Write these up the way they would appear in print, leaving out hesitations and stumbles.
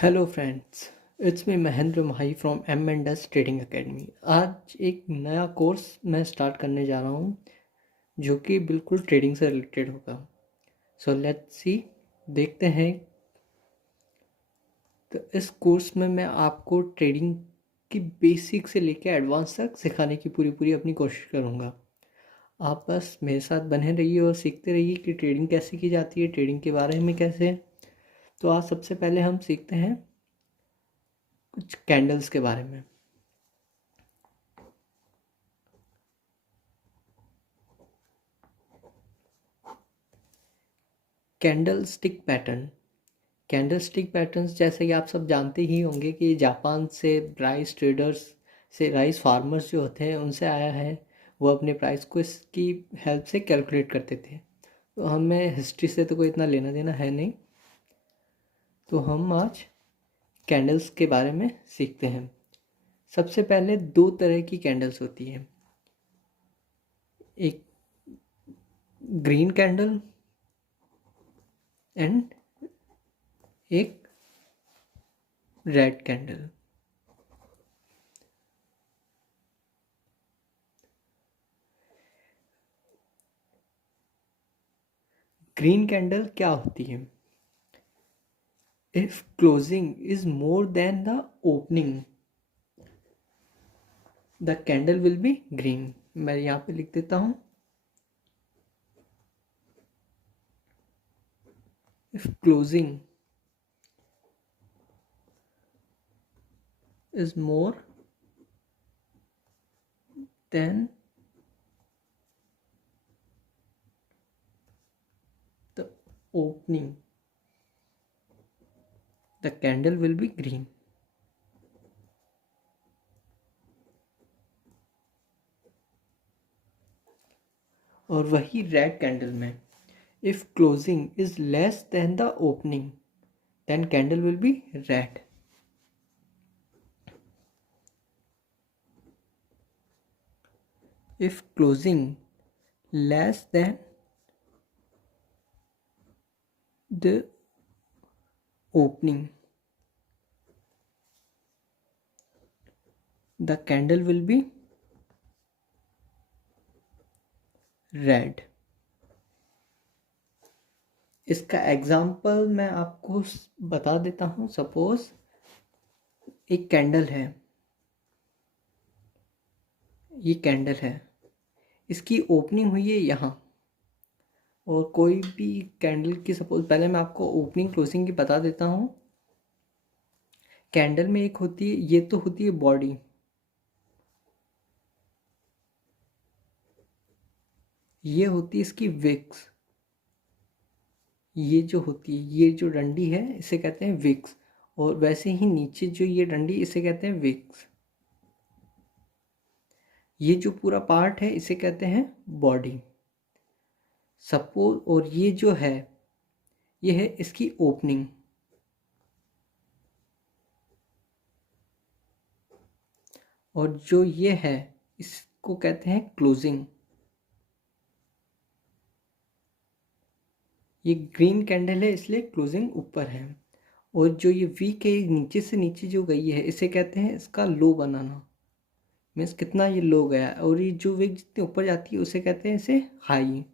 Hello friends, it's me Mahendra Mahi from M and S trading academy. आज एक नया course मैं स्टार्ट करने जा रहा हूँ जो कि बिल्कुल ट्रेडिंग से रिलेटेड होगा। सो लेट्स सी, देखते हैं। तो इस कोर्स में मैं आपको ट्रेडिंग की बेसिक से लेकर एडवांस तक सिखाने की पूरी पूरी अपनी कोशिश करूँगा। आप बस मेरे साथ बने रहिए और सीखते रहिए कि ट्रेडिंग कैसे की जाती है, ट्रेडिंग के बारे में कैसे। तो आज सबसे पहले हम सीखते हैं कुछ कैंडल्स के बारे में। Candle stick pattern. Candle stick patterns जैसे कि आप सब जानते ही होंगे कि जापान से राइस ट्रेडर्स से राइस फार्मर्स जो होते हैं उनसे आया है। वो अपने प्राइस को इसकी हेल्प से कैलकुलेट करते थे। तो हमें हिस्ट्री से तो कोई इतना लेना देना है नहीं। तो हम आज कैंडल्स के बारे में सीखते हैं। सबसे पहले दो तरह की कैंडल्स होती हैं, एक ग्रीन कैंडल एंड एक रेड कैंडल। ग्रीन कैंडल क्या होती है? If closing is more than the opening the candle will be green. मैं यहाँ पे लिख देता हूँ, if closing is more than the opening, the candle will be green. और वही रेड कैंडल में, if closing is less than the opening, then candle will be red. If closing less than the opening, the candle will be red. इसका example मैं आपको बता देता हूँ। Suppose एक कैंडल है, ये कैंडल है, इसकी ओपनिंग हुई है यहाँ। और कोई भी कैंडल की सपोज, पहले मैं आपको ओपनिंग क्लोजिंग की बता देता हूँ। कैंडल में एक होती है, ये तो होती है बॉडी, ये होती है इसकी विक्स। ये जो होती है, ये जो डंडी है इसे कहते हैं विक्स। और वैसे ही नीचे जो ये डंडी, इसे कहते हैं विक्स। ये जो पूरा पार्ट है इसे कहते हैं बॉडी। सपोज, और ये जो है ये है इसकी ओपनिंग। और जो ये है इसको कहते हैं क्लोजिंग। ये ग्रीन कैंडल है इसलिए क्लोजिंग ऊपर है। और जो ये वीक है, नीचे से नीचे जो गई है, इसे कहते हैं इसका लो बनाना। मीन्स कितना ये लो गया। और ये जो वीक जितनी ऊपर जाती है उसे कहते हैं इसे हाई।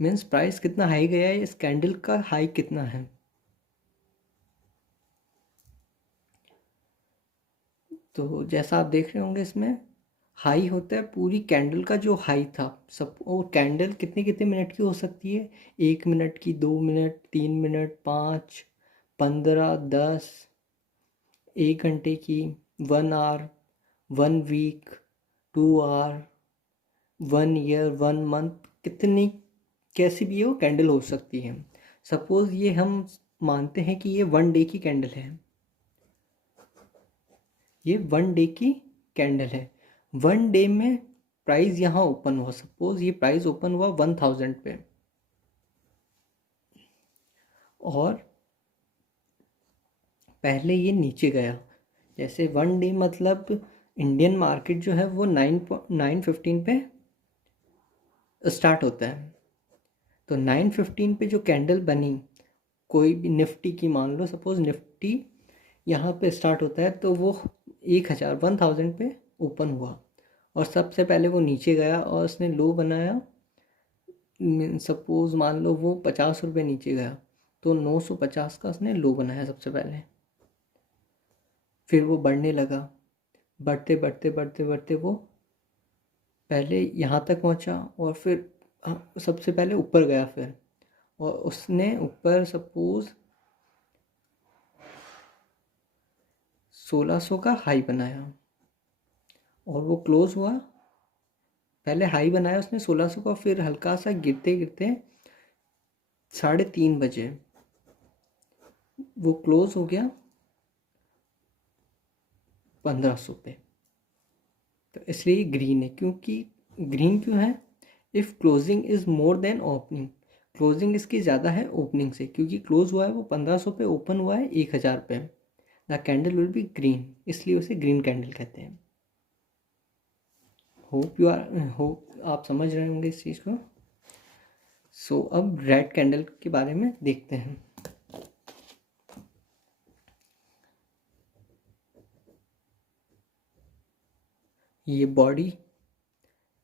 मीन्स प्राइस कितना हाई गया है, इस कैंडल का हाई कितना है। तो जैसा आप देख रहे होंगे, इसमें हाई होता है पूरी कैंडल का जो हाई था सब। और कैंडल कितने कितने मिनट की हो सकती है? 1 मिनट की, 2 मिनट, 3 मिनट, 5, 15, 10, 1 घंटे की, 1 hour, 1 week, 2 hour, 1 year, 1 month, कितनी कैसी भी हो कैंडल हो सकती है। सपोज ये हम मानते हैं कि ये 1 डे की कैंडल है। ये 1 डे की कैंडल है। 1 डे में प्राइस यहाँ ओपन हुआ। सपोज ये प्राइस ओपन हुआ 1000 पे, और पहले ये नीचे गया। जैसे 1 डे मतलब इंडियन मार्केट जो है वो 9:15 पे स्टार्ट होता है। तो 9:15 पे जो कैंडल बनी, कोई भी निफ्टी की मान लो, सपोज निफ्टी यहाँ पे स्टार्ट होता है, तो वो 1000 पे ओपन हुआ और सबसे पहले वो नीचे गया और उसने लो बनाया। सपोज मान लो वो 50 रुपये नीचे गया, तो 950 का उसने लो बनाया सबसे पहले। फिर वो बढ़ने लगा, बढ़ते बढ़ते बढ़ते बढ़ते वो पहले यहाँ तक पहुँचा और फिर सबसे पहले ऊपर गया। फिर और उसने ऊपर सपोज 1600 का हाई बनाया और वो क्लोज हुआ। पहले हाई बनाया उसने 1600 का, फिर हल्का सा गिरते गिरते 3:30 बजे वो क्लोज हो गया 1500 पे। तो इसलिए ग्रीन है। क्योंकि ग्रीन क्यों है? If closing is more than opening, closing इसकी ज़्यादा है ओपनिंग से, क्योंकि क्लोज हुआ है वो 1500 पे, ओपन हुआ है 1000 पे। The candle will be green, इसलिए उसे ग्रीन कैंडल कहते हैं। होप आप समझ रहे होंगे इस चीज़ को। सो अब रेड कैंडल के बारे में देखते हैं। ये बॉडी,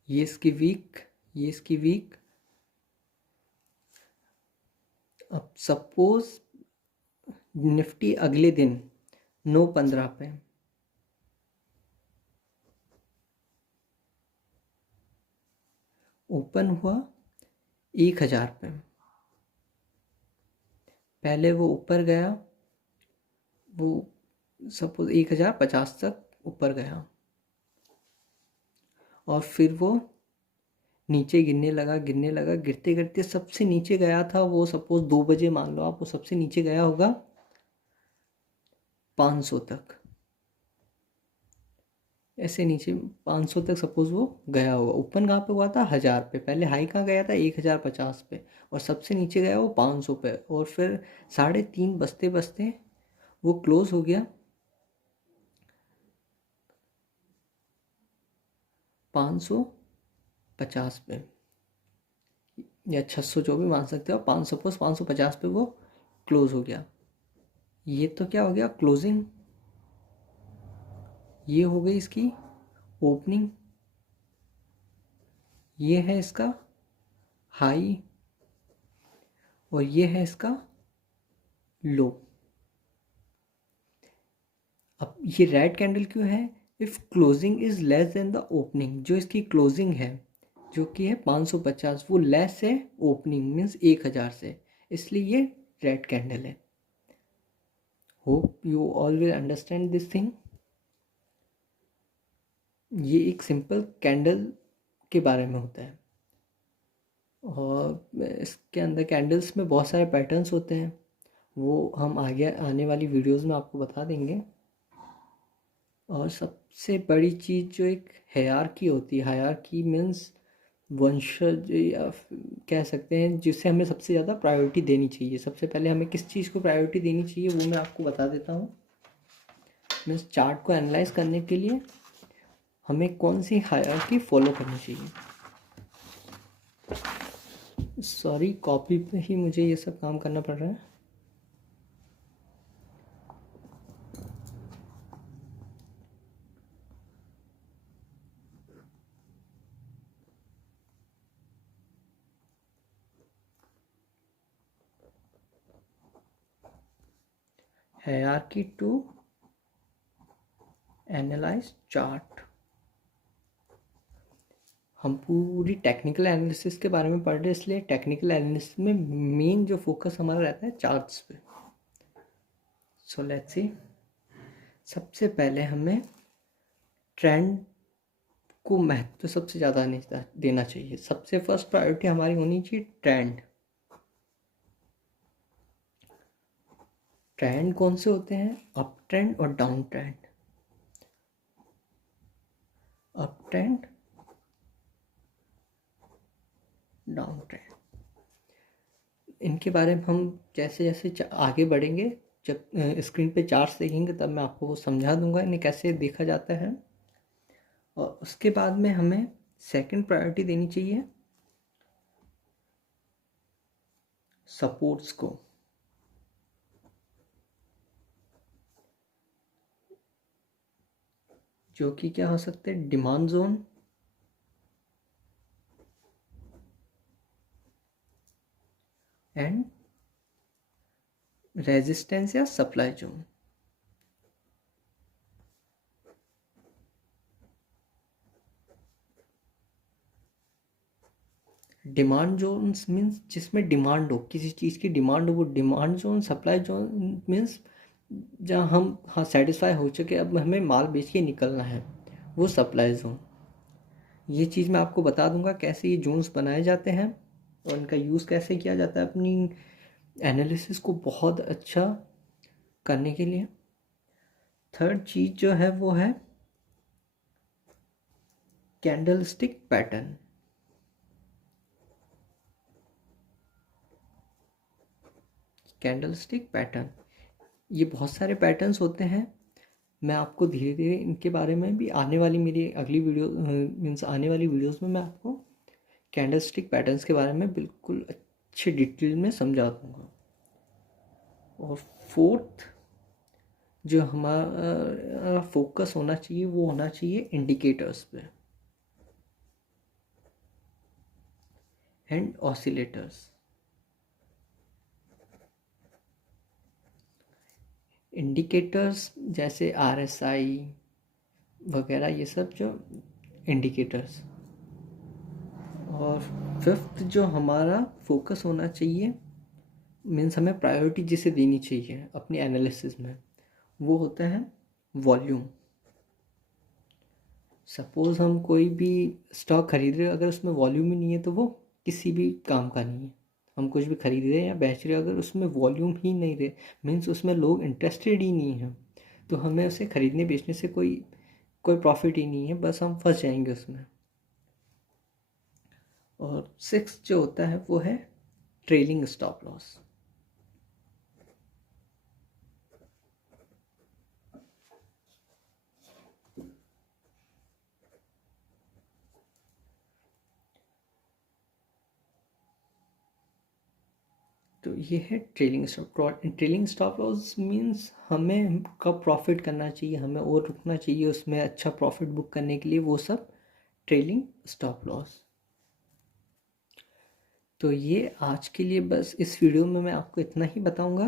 ये इसकी वीक, ये इसकी वीक। अब सपोज निफ्टी अगले दिन 9:15 पे ओपन हुआ 1000 पे। पहले वो ऊपर गया, वो सपोज 1050 तक ऊपर गया और फिर वो नीचे गिरने लगा, गिरने लगा, गिरते गिरते सबसे नीचे गया था वो, सपोज 2 बजे मान लो आप, वो सबसे नीचे गया होगा 500 तक। ऐसे नीचे 500 तक सपोज वो गया होगा। ओपन कहाँ पे हुआ था? 1000 पे। पहले हाई कहाँ गया था? 1050 पे। और सबसे नीचे गया वो 500 पे। और फिर 3:30 बजते बजते वो क्लोज हो गया 550 पे, या 600 जो भी मान सकते हो। 550 पे वो क्लोज हो गया। ये तो क्या हो गया? क्लोजिंग। ये हो गई इसकी ओपनिंग। ये है इसका हाई और ये है इसका लो। अब ये रेड कैंडल क्यों है? If closing is less than the opening, जो इसकी क्लोजिंग है जो कि है 550, वो लेस है ओपनिंग मीन्स 1000 से, इसलिए ये रेड कैंडल है। Hope you all will understand this thing. ये एक सिंपल कैंडल के बारे में होता है और इसके अंदर कैंडल्स में बहुत सारे पैटर्न्स होते हैं, वो हम आगे आने वाली वीडियोस में आपको बता देंगे। और सबसे बड़ी चीज़ जो एक हायरार्की होती है, हायरार्की मीन्स वंशज, या कह सकते हैं जिसे हमें सबसे ज़्यादा प्रायोरिटी देनी चाहिए। सबसे पहले हमें किस चीज़ को प्रायोरिटी देनी चाहिए वो मैं आपको बता देता हूँ। मीन्स चार्ट को एनालाइज करने के लिए हमें कौन सी हायरार्की फॉलो करनी चाहिए। सॉरी, कॉपी पे ही मुझे ये सब काम करना पड़ रहा है। Hierarchy to analyse chart. हम पूरी टेक्निकल एनालिसिस के बारे में पढ़ रहे हैं, इसलिए टेक्निकल एनालिसिस में मेन जो फोकस हमारा रहता है चार्ट्स पे। So let's see. सबसे पहले हमें ट्रेंड को महत्व सबसे ज़्यादा नहीं देना चाहिए। सबसे फर्स्ट प्रायोरिटी हमारी होनी चाहिए ट्रेंड। ट्रेंड कौन से होते हैं? अप ट्रेंड और down trend. Up trend, down trend, इनके बारे में हम जैसे जैसे आगे बढ़ेंगे, जब स्क्रीन पे चार्ट्स देखेंगे तब मैं आपको वो समझा दूंगा इन्हें कैसे देखा जाता है। और उसके बाद में हमें सेकंड प्रायोरिटी देनी चाहिए सपोर्ट्स को। जो कि क्या हो सकते हैं, डिमांड जोन एंड रेजिस्टेंस या supply zone. Demand zones means जिसमें डिमांड हो, किसी चीज़ की डिमांड हो, वो demand zone. Supply zone means जहाँ हम हाँ सेटिस्फाई हो चुके, अब हमें माल बेच के निकलना है, वो सप्लाई जोन। ये चीज़ मैं आपको बता दूंगा कैसे ये जोन्स बनाए जाते हैं और इनका यूज़ कैसे किया जाता है अपनी एनालिसिस को बहुत अच्छा करने के लिए। थर्ड चीज़ जो है वो है कैंडलस्टिक पैटर्न। कैंडलस्टिक पैटर्न, ये बहुत सारे पैटर्न्स होते हैं। मैं आपको धीरे धीरे इनके बारे में भी आने वाली मेरी अगली वीडियो मीन्स आने वाली वीडियोस में मैं आपको कैंडलस्टिक पैटर्न्स के बारे में बिल्कुल अच्छे डिटेल में समझा दूंगा। और फोर्थ जो हमारा फोकस होना चाहिए वो होना चाहिए इंडिकेटर्स पे एंड ऑसिलेटर्स। इंडिकेटर्स जैसे RSI वगैरह, ये सब जो इंडिकेटर्स। और फिफ्थ जो हमारा फोकस होना चाहिए मीन्स हमें प्रायोरिटी जिसे देनी चाहिए अपनी एनालिसिस में, वो होता है वॉल्यूम। सपोज़ हम कोई भी स्टॉक खरीद रहे हैं, अगर उसमें वॉल्यूम ही नहीं है तो वो किसी भी काम का नहीं है। हम कुछ भी खरीद रहे हैं या बेच रहे हैं, अगर उसमें वॉल्यूम ही नहीं रहे मीन्स उसमें लोग इंटरेस्टेड ही नहीं हैं, तो हमें उसे खरीदने बेचने से कोई कोई प्रॉफिट ही नहीं है, बस हम फंस जाएंगे उसमें। और सिक्स जो होता है वो है ट्रेलिंग स्टॉप लॉस। तो ये है trailing stop. Trailing stop loss means हमें कब प्रॉफिट करना चाहिए, हमें और रुकना चाहिए उसमें अच्छा प्रॉफिट बुक करने के लिए, वो सब ट्रेलिंग स्टॉप लॉस। तो ये आज के लिए बस इस वीडियो में मैं आपको इतना ही बताऊंगा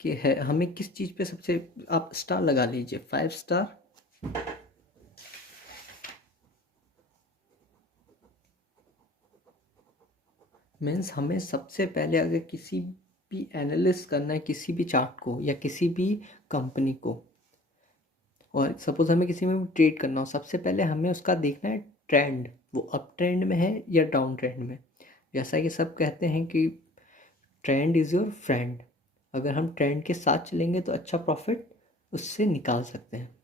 कि है हमें किस चीज़ पे सबसे, आप स्टार लगा लीजिए 5 स्टार। मीन्स हमें सबसे पहले अगर किसी भी एनालिसिस करना है किसी भी चार्ट को या किसी भी कंपनी को, और सपोज हमें किसी में भी ट्रेड करना हो, सबसे पहले हमें उसका देखना है ट्रेंड, वो अप ट्रेंड में है या डाउन ट्रेंड में। जैसा कि सब कहते हैं कि ट्रेंड इज़ योर फ्रेंड, अगर हम ट्रेंड के साथ चलेंगे तो अच्छा प्रॉफिट उससे निकाल सकते हैं।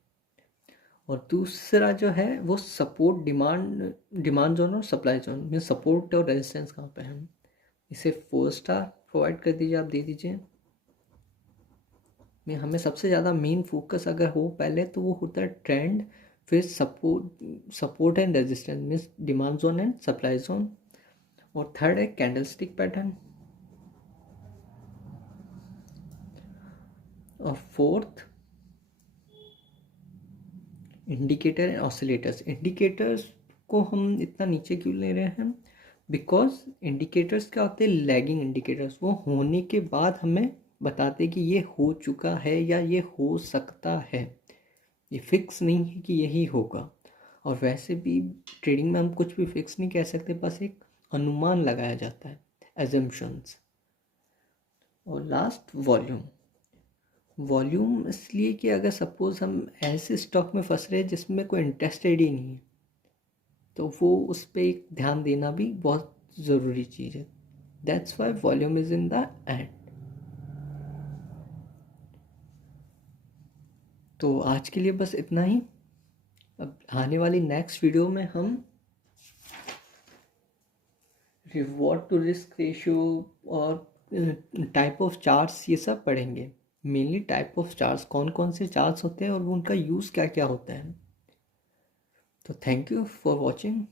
और दूसरा जो है वो सपोर्ट, डिमांड जोन और सप्लाई जोन में सपोर्ट और रेजिस्टेंस कहाँ पे है। इसे 4 स्टार प्रोवाइड कर दीजिए, आप दे दीजिए। में हमें सबसे ज़्यादा मेन फोकस अगर हो पहले तो वो होता है ट्रेंड, फिर support and resistance means demand zone and supply zone, और थर्ड है कैंडलस्टिक पैटर्न, और fourth indicator and oscillators. Indicators को हम इतना नीचे क्यों ले रहे हैं, बिकॉज इंडिकेटर्स क्या होते हैं, लैगिंग इंडिकेटर्स, वो होने के बाद हमें बताते कि ये हो चुका है या ये हो सकता है, ये फिक्स नहीं है कि यही होगा। और वैसे भी ट्रेडिंग में हम कुछ भी फिक्स नहीं कह सकते, बस एक अनुमान लगाया जाता है, एजम्पशंस। और लास्ट वॉल्यूम। वॉल्यूम इसलिए कि अगर सपोज हम ऐसे स्टॉक में फंस रहे हैं जिसमें कोई इंटरेस्टेड ही नहीं है, तो वो उस पर एक ध्यान देना भी बहुत ज़रूरी चीज़ है। That's why volume is in the end. तो आज के लिए बस इतना ही। अब आने वाली नेक्स्ट वीडियो में हम रिवॉर्ड टू रिस्क रेशियो और टाइप ऑफ चार्ट्स ये सब पढ़ेंगे। मेनली टाइप ऑफ चार्ट्स, कौन कौन से चार्ट्स होते हैं और उनका यूज़ क्या क्या होता है। तो थैंक यू फॉर वॉचिंग।